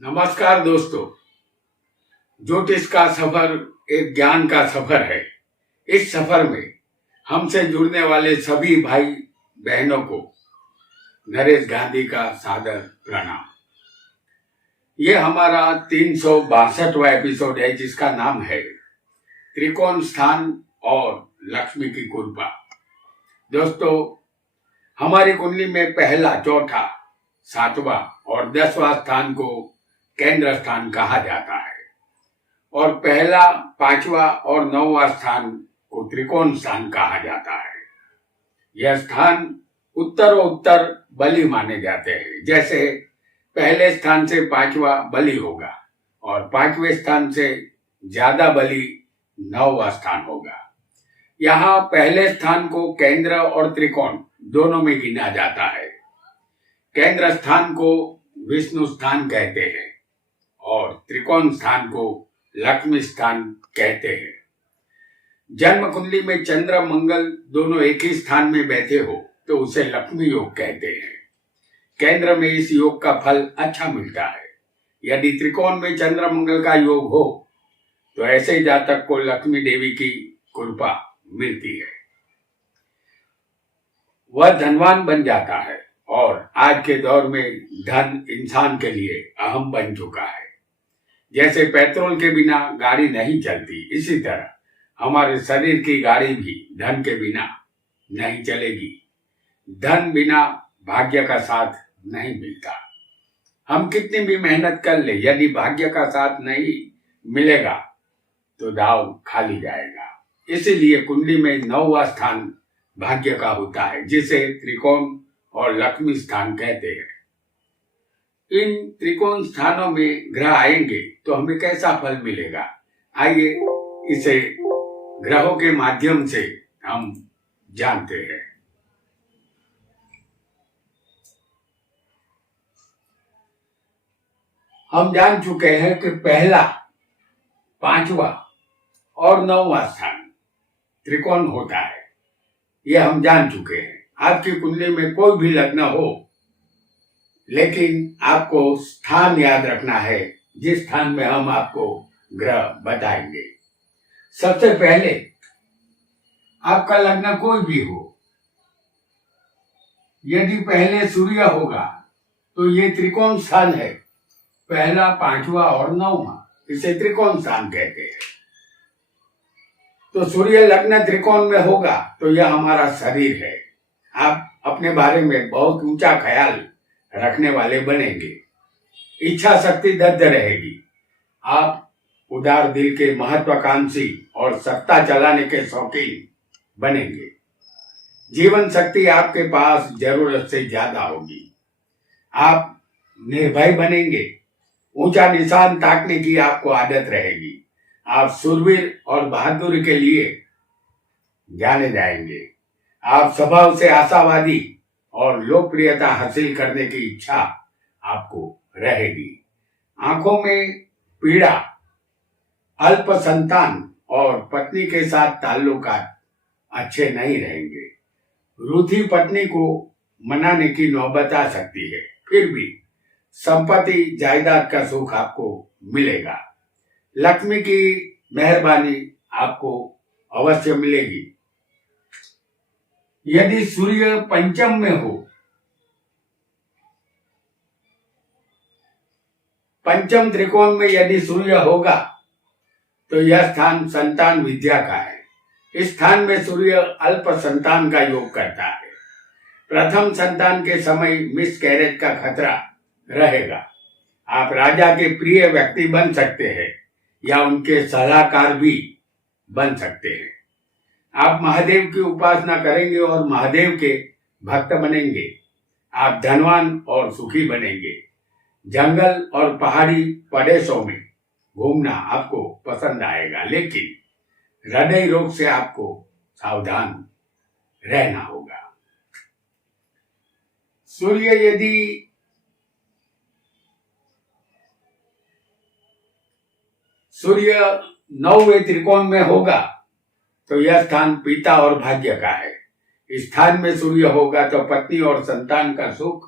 नमस्कार दोस्तों। ज्योतिष का सफर एक ज्ञान का सफर है। इस सफर में हमसे जुड़ने वाले सभी भाई बहनों को नरेश गांधी का सादर प्रणाम। ये हमारा 362वां एपिसोड है जिसका नाम है त्रिकोण स्थान और लक्ष्मी की कृपा। दोस्तों, हमारी कुंडली में पहला, चौथा, 7वां और 10वां स्थान को केंद्र स्थान कहा जाता है और पहला, 5वां और 9वां स्थान को त्रिकोण स्थान कहा जाता है। यह स्थान उत्तर बलि माने जाते हैं। जैसे पहले स्थान से 5वां बलि होगा और 5वें स्थान से ज्यादा बलि 9वां स्थान होगा। यहाँ पहले स्थान को केंद्र और त्रिकोण दोनों में गिना जाता है। केंद्र स्थान को विष्णु स्थान कहते हैं और त्रिकोण स्थान को लक्ष्मी स्थान कहते हैं। जन्म कुंडली में चंद्र मंगल दोनों एक ही स्थान में बैठे हो तो उसे लक्ष्मी योग कहते हैं। केंद्र में इस योग का फल अच्छा मिलता है। यदि त्रिकोण में चंद्र मंगल का योग हो तो ऐसे जातक को लक्ष्मी देवी की कृपा मिलती है, वह धनवान बन जाता है और आज के दौर में धन इंसान के लिए अहम बन चुका है। जैसे पेट्रोल के बिना गाड़ी नहीं चलती, इसी तरह हमारे शरीर की गाड़ी भी धन के बिना नहीं चलेगी। धन बिना भाग्य का साथ नहीं मिलता। हम कितनी भी मेहनत कर ले, यदि भाग्य का साथ नहीं मिलेगा तो दाव खाली जाएगा। इसीलिए कुंडली में 9वां स्थान भाग्य का होता है, जिसे त्रिकोण और लक्ष्मी स्थान कहते हैं। इन त्रिकोण स्थानों में ग्रह आएंगे तो हमें कैसा फल मिलेगा, आइए इसे ग्रहों के माध्यम से हम जानते हैं। हम जान चुके हैं कि पहला, 5वां और 9वां स्थान त्रिकोण होता है। यह हम जान चुके हैं। आपकी कुंडली में कोई भी लग्न हो, लेकिन आपको स्थान याद रखना है जिस स्थान में हम आपको ग्रह बताएंगे। सबसे पहले आपका लग्न कोई भी हो, यदि पहले सूर्य होगा तो ये त्रिकोण स्थान है। पहला, 5वां और 9वां, इसे त्रिकोण स्थान कहते हैं। तो सूर्य लग्न त्रिकोण में होगा तो यह हमारा शरीर है। आप अपने बारे में बहुत ऊंचा ख्याल रखने वाले बनेंगे। इच्छा शक्ति दृढ़ रहेगी। आप उदार दिल के महत्वाकांक्षी और सत्ता चलाने के शौकीन बनेंगे। जीवन शक्ति आपके पास जरूरत से ज्यादा होगी। आप निर्भय बनेंगे। ऊंचा निशान ताकने की आपको आदत रहेगी। आप शूरवीर और बहादुरी के लिए जाने जाएंगे। आप स्वभाव से आशावादी और लोकप्रियता हासिल करने की इच्छा आपको रहेगी। आंखों में पीड़ा, अल्प संतान और पत्नी के साथ ताल्लुकात अच्छे नहीं रहेंगे। रूठी पत्नी को मनाने की नौबत आ सकती है। फिर भी संपत्ति जायदाद का सुख आपको मिलेगा। लक्ष्मी की मेहरबानी आपको अवश्य मिलेगी। यदि सूर्य पंचम में हो, पंचम त्रिकोण में यदि सूर्य होगा तो यह स्थान संतान विद्या का है। इस स्थान में सूर्य अल्प संतान का योग करता है। प्रथम संतान के समय मिसकैरेज का खतरा रहेगा। आप राजा के प्रिय व्यक्ति बन सकते हैं या उनके सलाहकार भी बन सकते हैं। आप महादेव की उपासना करेंगे और महादेव के भक्त बनेंगे। आप धनवान और सुखी बनेंगे। जंगल और पहाड़ी प्रदेशों में घूमना आपको पसंद आएगा, लेकिन हृदय रोग से आपको सावधान रहना होगा। सूर्य यदि सूर्य 9वें त्रिकोण में होगा तो यह स्थान पिता और भाग्य का है। इस स्थान में सूर्य होगा तो पत्नी और संतान का सुख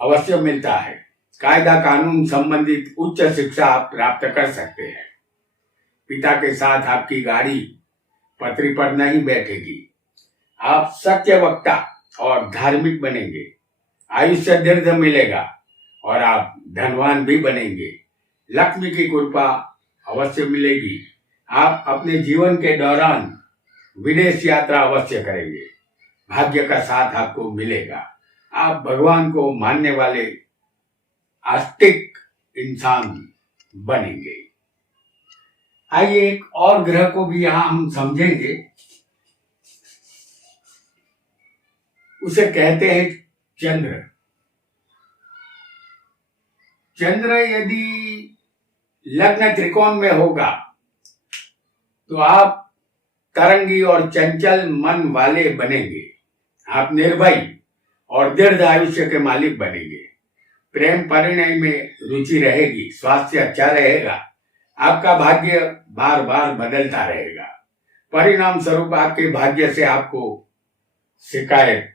अवश्य मिलता है। कायदा कानून संबंधित उच्च शिक्षा आप प्राप्त कर सकते हैं। पिता के साथ आपकी गाड़ी पटरी पर नहीं बैठेगी। आप सत्य वक्ता और धार्मिक बनेंगे। आयुष्य दीर्घ मिलेगा और आप धनवान भी बनेंगे। लक्ष्मी की कृपा अवश्य मिलेगी। आप अपने जीवन के दौरान विदेश यात्रा अवश्य करेंगे। भाग्य का साथ आपको मिलेगा। आप भगवान को मानने वाले आस्तिक इंसान बनेंगे। आइए एक और ग्रह को भी यहां हम समझेंगे। उसे कहते हैं चंद्र। चंद्र यदि लग्न त्रिकोण में होगा तो आप तरंगी और चंचल मन वाले बनेंगे। आप निर्भय और दीर्घ आयुष्य के मालिक बनेंगे। प्रेम परिणय में रुचि रहेगी। स्वास्थ्य अच्छा रहेगा। आपका भाग्य बार बार बदलता रहेगा। परिणाम स्वरूप आपके भाग्य से आपको शिकायत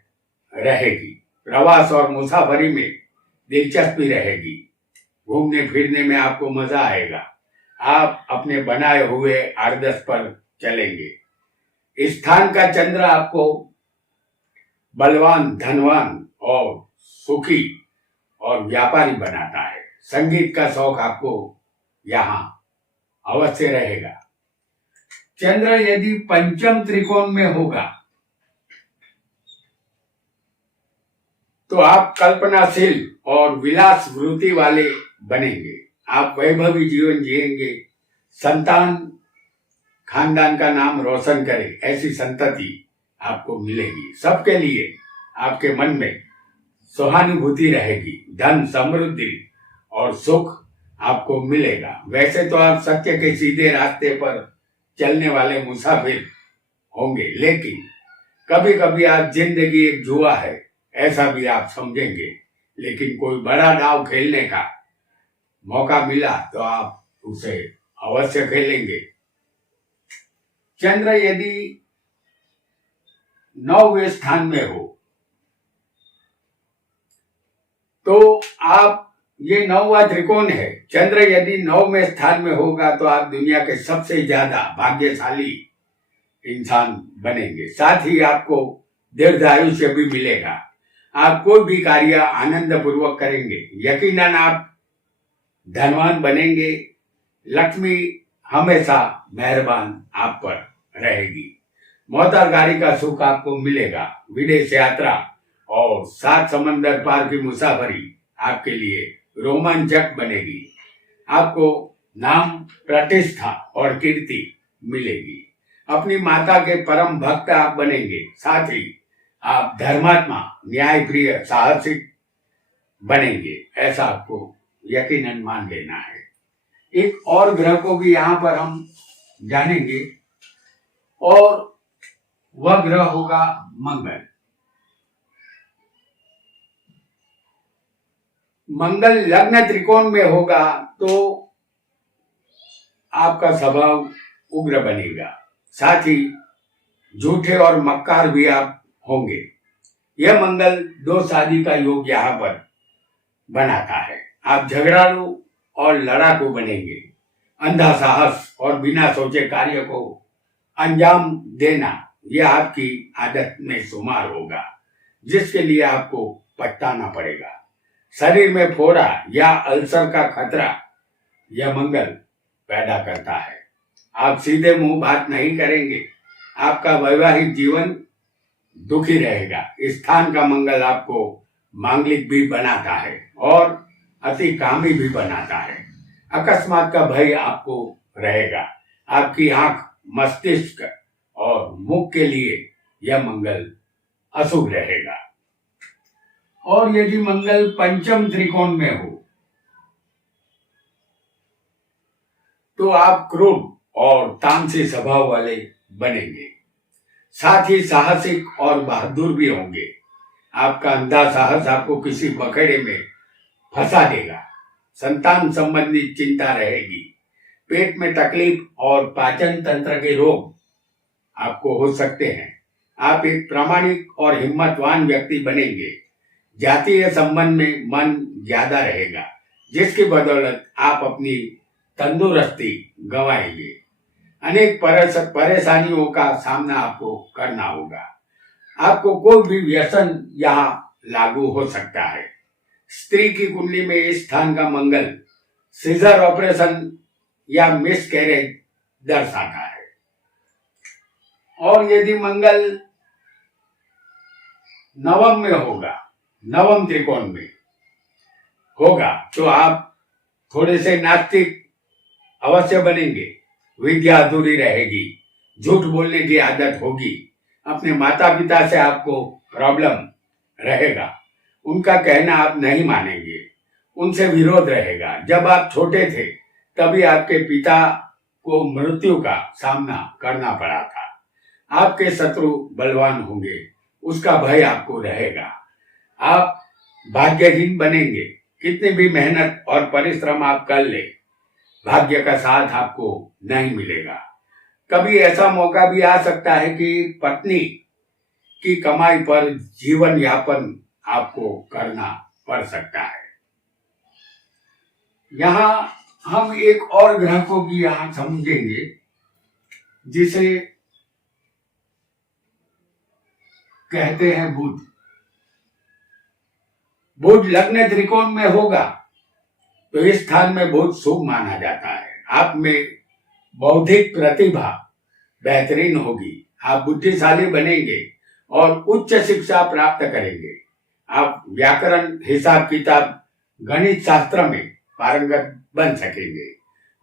रहेगी। प्रवास और मुसाफरी में दिलचस्पी रहेगी। घूमने फिरने में आपको मजा आएगा। आप अपने बनाए हुए आदर्श पर चलेंगे। स्थान का चंद्र आपको बलवान, धनवान और सुखी और व्यापारी बनाता है। संगीत का शौक आपको यहाँ अवश्य रहेगा। चंद्र यदि पंचम त्रिकोण में होगा तो आप कल्पनाशील और विलास वृत्ति वाले बनेंगे। आप वैभवी जीवन जिएंगे। संतान खानदान का नाम रोशन करे ऐसी संतति आपको मिलेगी। सबके लिए आपके मन में सहानुभूति रहेगी। धन, समृद्धि और सुख आपको मिलेगा। वैसे तो आप सत्य के सीधे रास्ते पर चलने वाले मुसाफिर होंगे, लेकिन कभी कभी आप जिंदगी एक जुआ है ऐसा भी आप समझेंगे। लेकिन कोई बड़ा दांव खेलने का मौका मिला तो आप उसे अवश्य खेलेंगे। चंद्र यदि 9वें स्थान में हो तो आप, ये 9वां त्रिकोण है। चंद्र यदि 9वें स्थान में होगा तो आप दुनिया के सबसे ज्यादा भाग्यशाली इंसान बनेंगे। साथ ही आपको दीर्घ आयुष्य भी मिलेगा। आप कोई भी कार्य आनंद पूर्वक करेंगे। यकीनन आप धनवान बनेंगे। लक्ष्मी हमेशा मेहरबान आप पर रहेगी। मोटर गाड़ी का सुख आपको मिलेगा। विदेश यात्रा और 7 समंदर पार की मुसाफरी आपके लिए रोमांचक बनेगी। आपको नाम, प्रतिष्ठा और कीर्ति मिलेगी। अपनी माता के परम भक्त आप बनेंगे। साथ ही आप धर्मात्मा, न्यायप्रिय, साहसिक बनेंगे। ऐसा आपको यकीनन मान लेना है। एक और ग्रह को भी यहाँ पर हम जानेंगे और वह ग्रह होगा मंगल। मंगल लग्न त्रिकोण में होगा तो आपका स्वभाव उग्र बनेगा। साथ ही झूठे और मक्कार भी आप होंगे। यह मंगल 2 शादी का योग यहाँ पर बनाता है। आप झगड़ालू और लड़ाकू बनेंगे। अंधा साहस और बिना सोचे कार्य को अंजाम देना यह आपकी आदत में शुमार होगा, जिसके लिए आपको पछताना पड़ेगा। शरीर में फोड़ा या अल्सर का खतरा यह मंगल पैदा करता है। आप सीधे मुंह बात नहीं करेंगे। आपका वैवाहिक जीवन दुखी रहेगा। स्थान का मंगल आपको मांगलिक भी बनाता है और अति कामी भी बनाता है। अकस्मात का भय आपको रहेगा। आपकी आंख, मस्तिष्क और मुख के लिए यह मंगल अशुभ रहेगा। और यदि मंगल पंचम त्रिकोण में हो तो आप क्रूर और तामसी स्वभाव वाले बनेंगे। साथ ही साहसिक और बहादुर भी होंगे। आपका अंधा साहस आपको किसी बखेड़े में फंसा देगा। संतान संबंधी चिंता रहेगी। पेट में तकलीफ और पाचन तंत्र के रोग आपको हो सकते हैं। आप एक प्रामाणिक और हिम्मतवान व्यक्ति बनेंगे। जातीय संबंध में मन ज्यादा रहेगा, जिसकी बदौलत आप अपनी तंदुरुस्ती गंवाएंगे। अनेक परेशानियों का सामना आपको करना होगा। आपको कोई भी व्यसन यहाँ लागू हो सकता है। स्त्री की कुंडली में इस स्थान का मंगल सीजर ऑपरेशन या मिस कैरेज दर्शाता है। और यदि मंगल नवम में होगा, नवम त्रिकोण में होगा, तो आप थोड़े से नास्तिक अवश्य बनेंगे। विद्या अधूरी रहेगी, झूठ बोलने की आदत होगी, अपने माता पिता से आपको प्रॉब्लम रहेगा, उनका कहना आप नहीं मानेंगे, उनसे विरोध रहेगा। जब आप छोटे थे तभी आपके पिता को मृत्यु का सामना करना पड़ा था। आपके शत्रु बलवान होंगे, उसका भय आपको रहेगा। आप भाग्यहीन बनेंगे। कितनी भी मेहनत और परिश्रम आप कर ले, भाग्य का साथ आपको नहीं मिलेगा। कभी ऐसा मौका भी आ सकता है कि पत्नी की कमाई पर जीवन यापन आपको करना पड़ सकता है। यहाँ हम एक और ग्रह को भी यहाँ समझेंगे, जिसे कहते हैं बुध। बुध लग्न त्रिकोण में होगा तो इस स्थान में बहुत शुभ माना जाता है। आप में बौद्धिक प्रतिभा बेहतरीन होगी, आप बुद्धिशाली बनेंगे और उच्च शिक्षा प्राप्त करेंगे। आप व्याकरण, हिसाब किताब, गणित शास्त्र में पारंगत बन सकेंगे।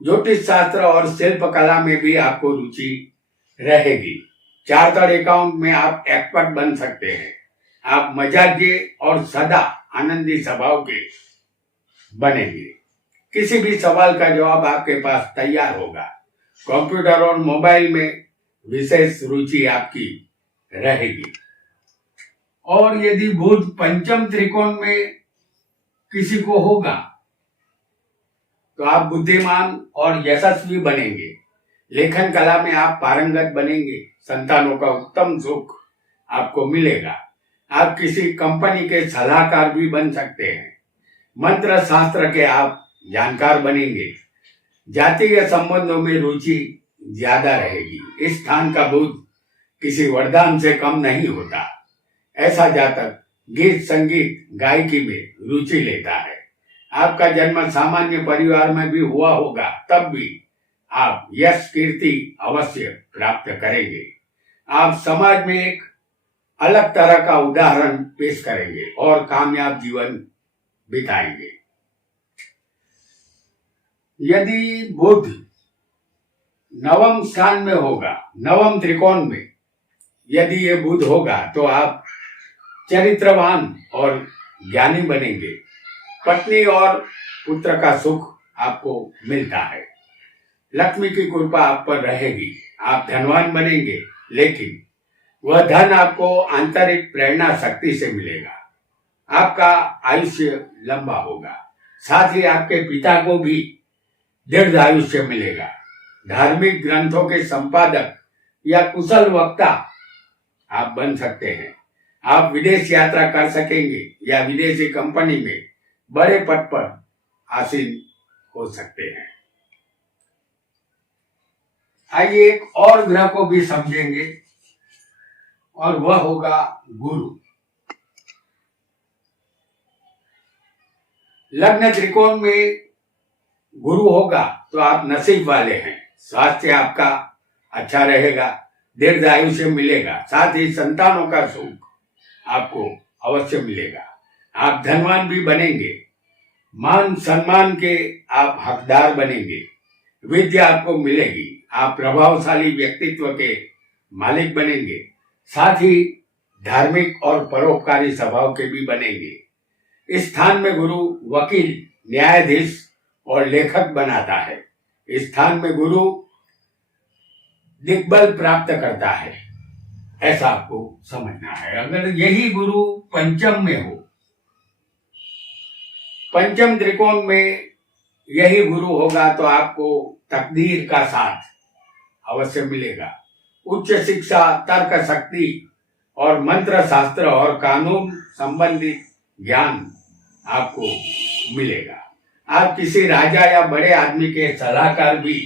ज्योतिष शास्त्र और शिल्प कला में भी आपको रुचि रहेगी। चार्टर्ड अकाउंट में आप एक्सपर्ट बन सकते हैं। आप मजाकिये और सदा आनंदी स्वभाव के बनेंगे। किसी भी सवाल का जवाब आपके पास तैयार होगा। कंप्यूटर और मोबाइल में विशेष रुचि आपकी रहेगी। और यदि बुध पंचम त्रिकोण में किसी को होगा तो आप बुद्धिमान और यशस्वी बनेंगे। लेखन कला में आप पारंगत बनेंगे। संतानों का उत्तम सुख आपको मिलेगा। आप किसी कंपनी के सलाहकार भी बन सकते हैं। मंत्र शास्त्र के आप जानकार बनेंगे। जातीय संबंधों में रुचि ज्यादा रहेगी। इस स्थान का बुध किसी वरदान से कम नहीं होता। ऐसा जातक गीत, संगीत, गायकी में रुचि लेता है। आपका जन्म सामान्य परिवार में भी हुआ होगा, तब भी आप यश कीर्ति अवश्य प्राप्त करेंगे। आप समाज में एक अलग तरह का उदाहरण पेश करेंगे और कामयाब जीवन बिताएंगे। यदि बुध नवम स्थान में होगा, नवम त्रिकोण में यदि ये बुध होगा तो आप चरित्रवान और ज्ञानी बनेंगे। पत्नी और पुत्र का सुख आपको मिलता है। लक्ष्मी की कृपा आप पर रहेगी। आप धनवान बनेंगे, लेकिन वह धन आपको आंतरिक प्रेरणा शक्ति से मिलेगा। आपका आयुष्य लंबा होगा। साथ ही आपके पिता को भी दीर्घ आयुष्य मिलेगा। धार्मिक ग्रंथों के संपादक या कुशल वक्ता आप बन सकते हैं। आप विदेश यात्रा कर सकेंगे या विदेशी कंपनी में बड़े पद पर आसीन हो सकते हैं। आइए एक और ग्रह को भी समझेंगे और वह होगा गुरु। लग्न त्रिकोण में गुरु होगा तो आप नसीब वाले हैं। स्वास्थ्य आपका अच्छा रहेगा, दीर्घ आयुष्य मिलेगा। साथ ही संतानों का सुख आपको अवश्य मिलेगा। आप धनवान भी बनेंगे। मान सम्मान के आप हकदार बनेंगे। विद्या आपको मिलेगी। आप प्रभावशाली व्यक्तित्व के मालिक बनेंगे। साथ ही धार्मिक और परोपकारी स्वभाव के भी बनेंगे। इस स्थान में गुरु वकील, न्यायाधीश और लेखक बनाता है। इस स्थान में गुरु दिग्बल प्राप्त करता है, ऐसा आपको समझना है। अगर यही गुरु पंचम में हो, पंचम त्रिकोण में यही गुरु होगा तो आपको तकदीर का साथ अवश्य मिलेगा। उच्च शिक्षा, तर्क शक्ति और मंत्र शास्त्र और कानून संबंधित ज्ञान आपको मिलेगा। आप किसी राजा या बड़े आदमी के सलाहकार भी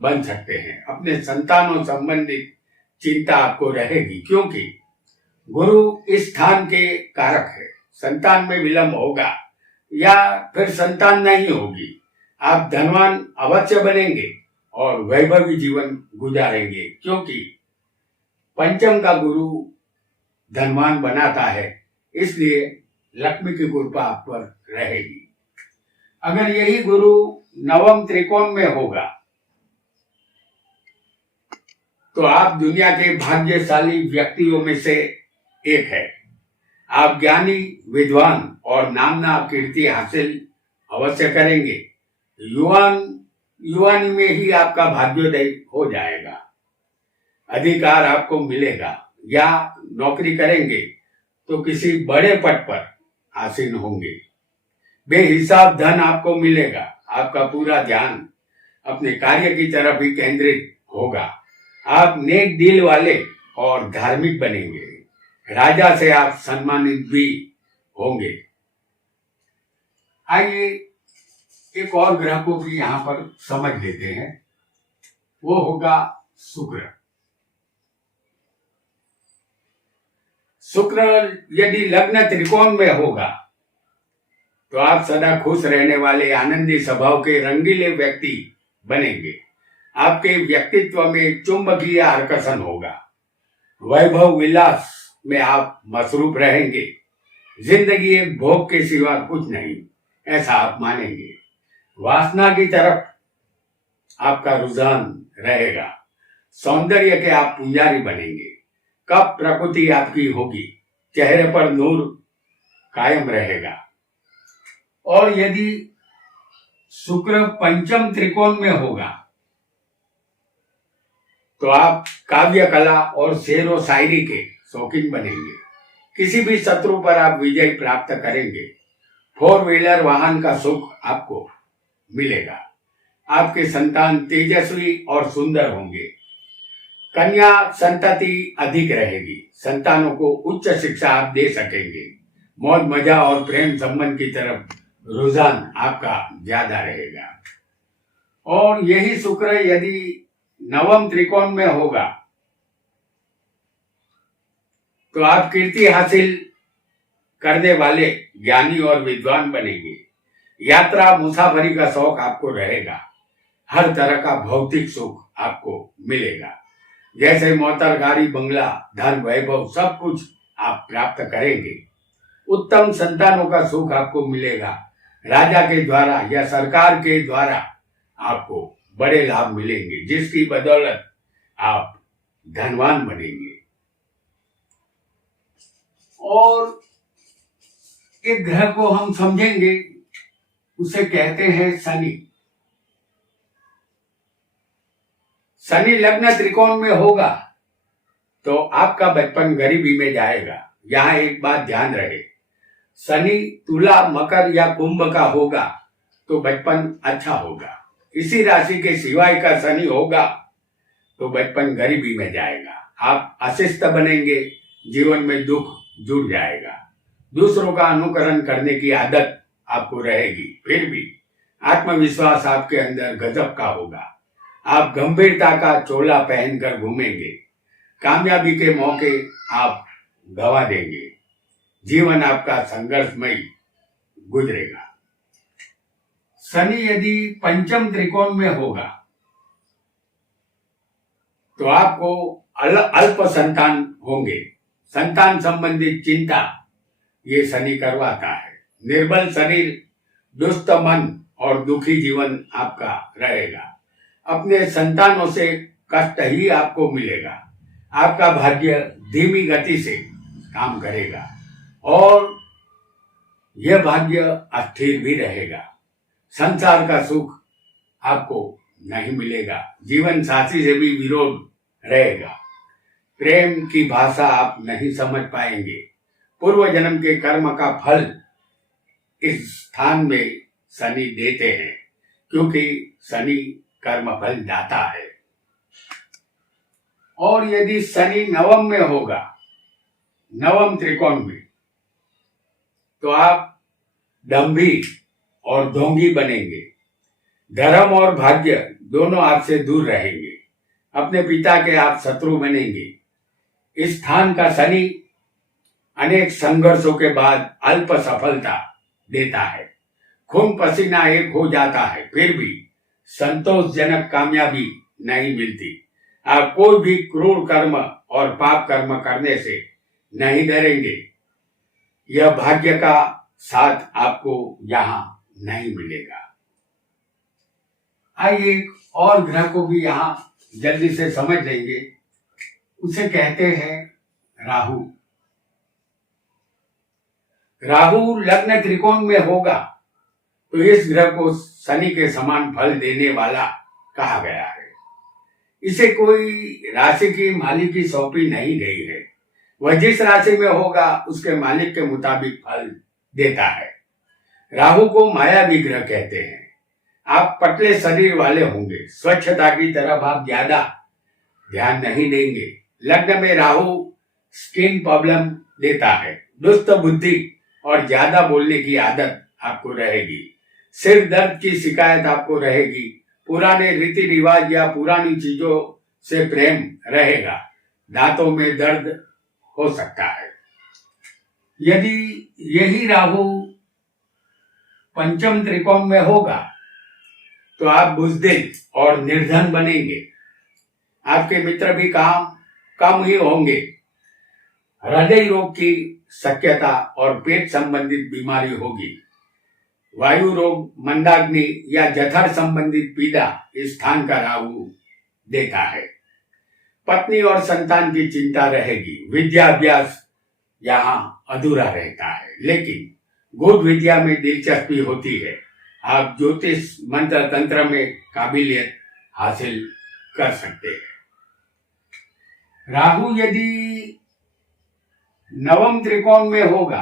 बन सकते हैं। अपने संतानों संबंधित चिंता आपको रहेगी, क्योंकि गुरु इस स्थान के कारक है। संतान में विलंब होगा या फिर संतान नहीं होगी, आप धनवान अवश्य बनेंगे और वैभवी जीवन गुजारेंगे, क्योंकि पंचम का गुरु धनवान बनाता है। इसलिए लक्ष्मी की कृपा आप पर रहेगी। अगर यही गुरु नवम त्रिकोण में होगा तो आप दुनिया के भाग्यशाली व्यक्तियों में से एक है। आप ज्ञानी, विद्वान और नामना कीर्ति हासिल अवश्य करेंगे। युवानी में ही आपका भाग्योदय हो जाएगा। अधिकार आपको मिलेगा या नौकरी करेंगे तो किसी बड़े पद पर आसीन होंगे। बेहिसाब धन आपको मिलेगा। आपका पूरा ध्यान अपने कार्य की तरफ ही केंद्रित होगा। आप नेक दिल वाले और धार्मिक बनेंगे। राजा से आप सम्मानित भी होंगे। आइए एक और ग्रह को भी यहाँ पर समझ लेते हैं। वो होगा शुक्र। शुक्र यदि लग्न त्रिकोण में होगा तो आप सदा खुश रहने वाले, आनंदी स्वभाव के रंगीले व्यक्ति बनेंगे। आपके व्यक्तित्व में चुंबकीय आकर्षण होगा। वैभव विलास में आप मसरूफ रहेंगे। जिंदगी एक भोग के सिवा कुछ नहीं, ऐसा आप मानेंगे। वासना की तरफ आपका रुझान रहेगा। सौंदर्य के आप पुजारी बनेंगे। कब प्रकृति आपकी होगी, चेहरे पर नूर कायम रहेगा। और यदि शुक्र पंचम त्रिकोण में होगा तो आप काव्य कला और शेर व शायरी के शौकीन बनेंगे। किसी भी शत्रु पर आप विजय प्राप्त करेंगे। 4 व्हीलर वाहन का सुख आपको मिलेगा। आपके संतान तेजस्वी और सुंदर होंगे। कन्या संतति अधिक रहेगी। संतानों को उच्च शिक्षा आप दे सकेंगे। मौज मजा और प्रेम संबंध की तरफ रुझान आपका ज्यादा रहेगा। और यही शुक्र यदि नवम त्रिकोण में होगा तो आप कीर्ति हासिल करने वाले ज्ञानी और विद्वान बनेंगे। यात्रा मुसाफरी का शौक आपको रहेगा। हर तरह का भौतिक सुख आपको मिलेगा, जैसे मोटर, गाड़ी, बंगला, धन, वैभव, सब कुछ आप प्राप्त करेंगे। उत्तम संतानों का सुख आपको मिलेगा। राजा के द्वारा या सरकार के द्वारा आपको बड़े लाभ मिलेंगे, जिसकी बदौलत आप धनवान बनेंगे। और एक ग्रह को हम समझेंगे, उसे कहते हैं शनि। शनि लग्न त्रिकोण में होगा तो आपका बचपन गरीबी में जाएगा। यहाँ एक बात ध्यान रहे, शनि तुला, मकर या कुंभ का होगा तो बचपन अच्छा होगा। इसी राशि के सिवाय का शनि होगा तो बचपन गरीबी में जाएगा। आप अशिष्ट बनेंगे। जीवन में दुख जुड़ जाएगा। दूसरों का अनुकरण करने की आदत आपको रहेगी। फिर भी आत्मविश्वास आपके अंदर गजब का होगा। आप गंभीरता का चोला पहनकर घूमेंगे। कामयाबी के मौके आप गवा देंगे। जीवन आपका संघर्षमय गुजरेगा। शनि यदि पंचम त्रिकोण में होगा तो आपको अल्प संतान होंगे। संतान संबंधित चिंता ये शनि करवाता है। निर्बल शरीर, दुष्ट मन और दुखी जीवन आपका रहेगा। अपने संतानों से कष्ट ही आपको मिलेगा। आपका भाग्य धीमी गति से काम करेगा और यह भाग्य अस्थिर भी रहेगा। संसार का सुख आपको नहीं मिलेगा। जीवन साथी से भी विरोध रहेगा। प्रेम की भाषा आप नहीं समझ पाएंगे। पूर्व जन्म के कर्म का फल इस स्थान में शनि देते हैं, क्योंकि शनि कर्म फल दाता है। और यदि शनि नवम में होगा, नवम त्रिकोण में, तो आप दंभी और ढोंगी बनेंगे। धर्म और भाग्य दोनों आपसे दूर रहेंगे। अपने पिता के आप शत्रु बनेंगे। इस स्थान का शनि अनेक संघर्षों के बाद अल्प सफलता देता है। खून पसीना एक हो जाता है, फिर भी संतोषजनक कामयाबी नहीं मिलती। आप कोई भी क्रूर कर्म और पाप कर्म करने से नहीं डरेंगे। यह भाग्य का साथ आपको यहाँ नहीं मिलेगा। आइए एक और ग्रह को भी यहाँ जल्दी से समझ लेंगे। उसे कहते हैं राहु। राहु लग्न त्रिकोण में होगा तो इस ग्रह को शनि के समान फल देने वाला कहा गया है। इसे कोई राशि की मालिक की सौंपी नहीं गई है। वह जिस राशि में होगा उसके मालिक के मुताबिक फल देता है। राहु को मायावी ग्रह कहते हैं। आप पतले शरीर वाले होंगे। स्वच्छता की तरफ आप ज्यादा ध्यान नहीं देंगे। लग्न में राहु स्किन प्रॉब्लम देता है। दुष्ट बुद्धि और ज्यादा बोलने की आदत आपको रहेगी। सिर दर्द की शिकायत आपको रहेगी। पुराने रीति रिवाज या पुरानी चीजों से प्रेम रहेगा। दांतों में दर्द हो सकता है। यदि यही राहु पंचम त्रिकोण में होगा तो आप बुजदिल और निर्धन बनेंगे। आपके मित्र भी कम ही होंगे। हृदय रोग की शक्यता और पेट संबंधित बीमारी होगी। वायु रोग, मंदाग्नि या जठर संबंधित पीड़ा इस स्थान का राहु देता है। पत्नी और संतान की चिंता रहेगी। विद्याभ्यास यहाँ अधूरा रहता है, लेकिन गुप्त विद्या में दिलचस्पी होती है। आप ज्योतिष मंत्र तंत्र में काबिलियत हासिल कर सकते हैं। राहु यदि नवम त्रिकोण में होगा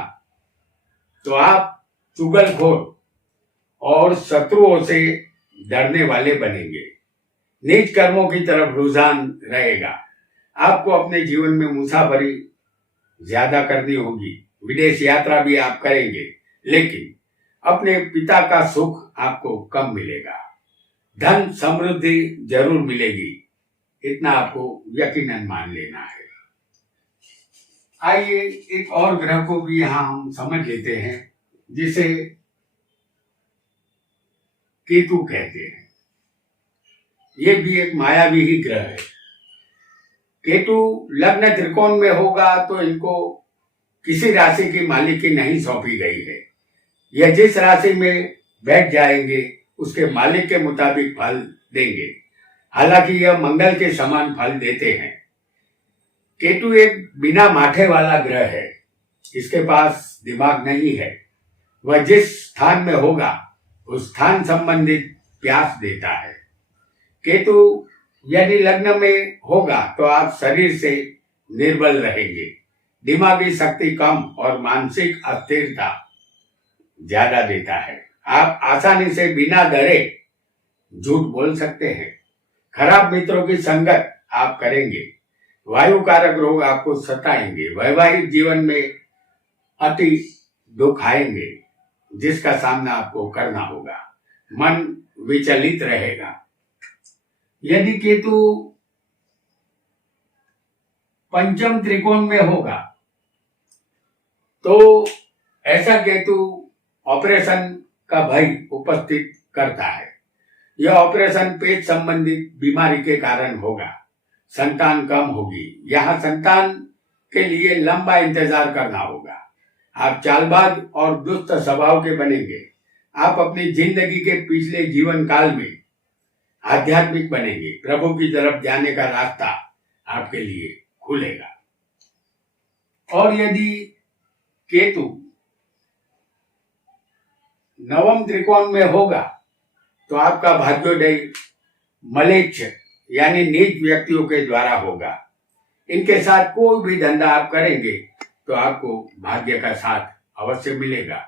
तो आप चुगलखोर और शत्रुओं से डरने वाले बनेंगे। नीच कर्मों की तरफ रुझान रहेगा। आपको अपने जीवन में मुसाफरी ज्यादा करनी होगी। विदेश यात्रा भी आप करेंगे, लेकिन अपने पिता का सुख आपको कम मिलेगा। धन समृद्धि जरूर मिलेगी, इतना आपको यकीनन मान लेना है। आइए एक और ग्रह को भी यहां हम समझ लेते हैं, जिसे केतु कहते हैं। ये भी एक मायावी ही ग्रह है। केतु लग्न त्रिकोण में होगा तो इनको किसी राशि की मालिकी नहीं सौंपी गई है। यह जिस राशि में बैठ जाएंगे उसके मालिक के मुताबिक फल देंगे। हालांकि यह मंगल के समान फल देते हैं। केतु एक बिना माथे वाला ग्रह है। इसके पास दिमाग नहीं है। वह जिस स्थान में होगा उस स्थान संबंधित प्यास देता है। केतु यदि लग्न में होगा तो आप शरीर से निर्बल रहेंगे। दिमागी शक्ति कम और मानसिक अस्थिरता ज्यादा देता है। आप आसानी से बिना डरे झूठ बोल सकते हैं। खराब मित्रों की संगत आप करेंगे। वायु कारक रोग आपको सताएंगे। वैवाहिक जीवन में अति दुख आएंगे, जिसका सामना आपको करना होगा। मन विचलित रहेगा। यदि केतु पंचम त्रिकोण में होगा तो ऐसा केतु ऑपरेशन का भय उपस्थित करता है। यह ऑपरेशन पेट संबंधित बीमारी के कारण होगा। संतान कम होगी। यहाँ संतान के लिए लंबा इंतजार करना होगा। आप चालबाज और दुष्ट स्वभाव के बनेंगे। आप अपनी जिंदगी के पिछले जीवन काल में आध्यात्मिक बनेंगे। प्रभु की तरफ जाने का रास्ता आपके लिए खुलेगा। और यदि केतु नवम त्रिकोण में होगा तो आपका भाग्योदय मलेच्छ यानी नीच व्यक्तियों के द्वारा होगा। इनके साथ कोई भी धंधा आप करेंगे तो आपको भाग्य का साथ अवश्य मिलेगा।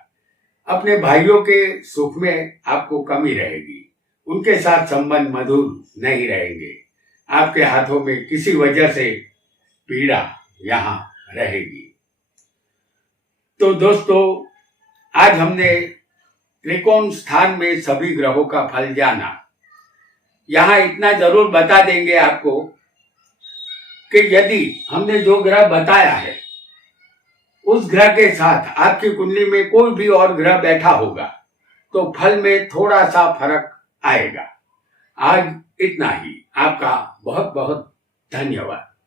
अपने भाइयों के सुख में आपको कमी रहेगी। उनके साथ संबंध मधुर नहीं रहेंगे। आपके हाथों में किसी वजह से पीड़ा यहाँ रहेगी। तो दोस्तों, आज हमने त्रिकोण स्थान में सभी ग्रहों का फल जाना। यहां इतना जरूर बता देंगे आपको कि यदि हमने जो ग्रह बताया है उस ग्रह के साथ आपकी कुंडली में कोई भी और ग्रह बैठा होगा तो फल में थोड़ा सा फर्क आएगा। आज इतना ही। आपका बहुत बहुत धन्यवाद।